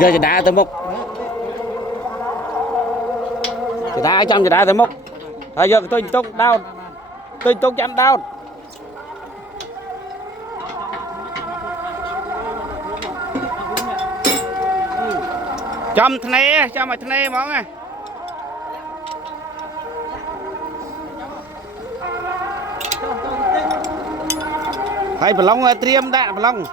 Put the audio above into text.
giờ đá tới mốc đá trong đá tới mốc giờ tôi đau tôi chăm đau chăm thề cho mày thề món à hay bà long triêm đã bà long